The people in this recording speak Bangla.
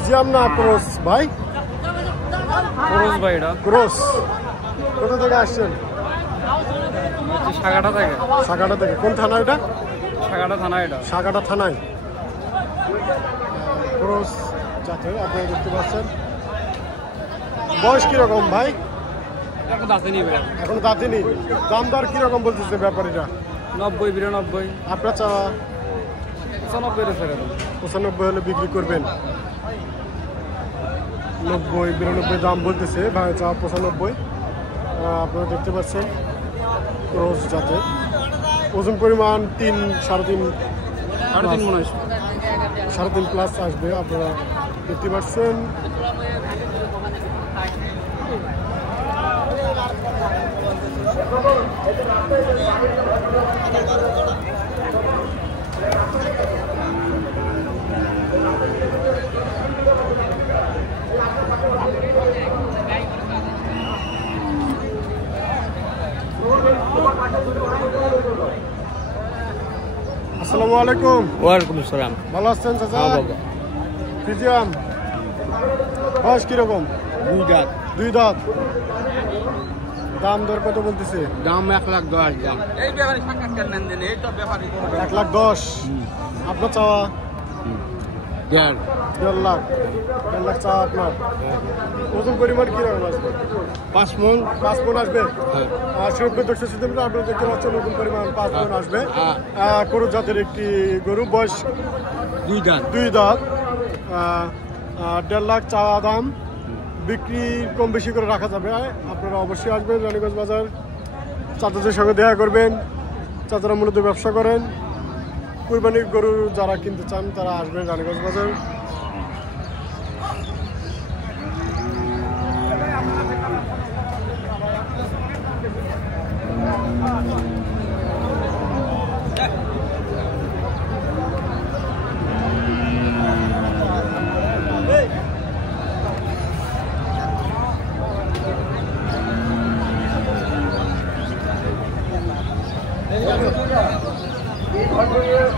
ফিজিয়াম না ক্রস ভাই? ক্রস ভাই, এটা ক্রস। কোথা থেকে আসছেন? সাগাটা থেকে। সাগাটা থেকে। কোন থানা এটা? সাগাটা থানা। এটা সাগাটা থানায়। ক্রস জাতের আপনারা দেখতে পাচ্ছেন। বয়স কিরকম ভাই? এখন দাঁতেনি ভাই, এখনো দাঁতেনি। দাম দর কিরকম বলতেছে ব্যাপারীরা? 90, 92। আপনার চাওয়া 95 ছেড়ে দেন। 95 হলে বিক্রি করবেন। 90, 92 দাম বলতেছে ভাই, চাওয়া 95। আপনারা দেখতে পাচ্ছেন ক্রস জাতের। ওজন পরিমাণ 3, 3.5 মনে হয়। 3.5 প্লাস আসবে। আপনারা দেখতে পাচ্ছেন। আসসালামু আলাইকুম। ওয়ালাইকুম আসসালাম। ভালো আছেন চাচা? হ্যাঁ বাবা। ফিজিয়াম বয়স কিরকম? 2 দাঁত। 2 দাঁত। দাম দর কত বলতেছে? দাম 1,10,000 দাম। এই ব্যাপারে সাক্ষাৎকার নেন দেন, এই তো ব্যাপারে 1,10,000। আপনার চাওয়া 1.5 লাখ। 1.5 লাখ চাওয়া আপনার। ওজন পরিমাণ কিরকম আসবে? 5 মণ। 5 মণ আসবে। হ্যাঁ। সুরক্ষিত দর্শক শ্রোতা, আপনারা দেখতে পাচ্ছেন ওজন পরিমাণ 5 মণ আসবে। গরু জাতের একটি গরু, বয়স 2 দাঁত। 2 দাঁত। 1.5 লাখ চাওয়া দাম। বিক্রি কম বেশি করে রাখা যাবে। আপনারা অবশ্যই আসবেন রানীগঞ্জ বাজার। চাচাদের সঙ্গে দেখা করবেন। চাচারা মূলত ব্যবসা করেন। কুরবানির গরু যারা কিনতে চান তারা আসবেন রানীগঞ্জ বাজার।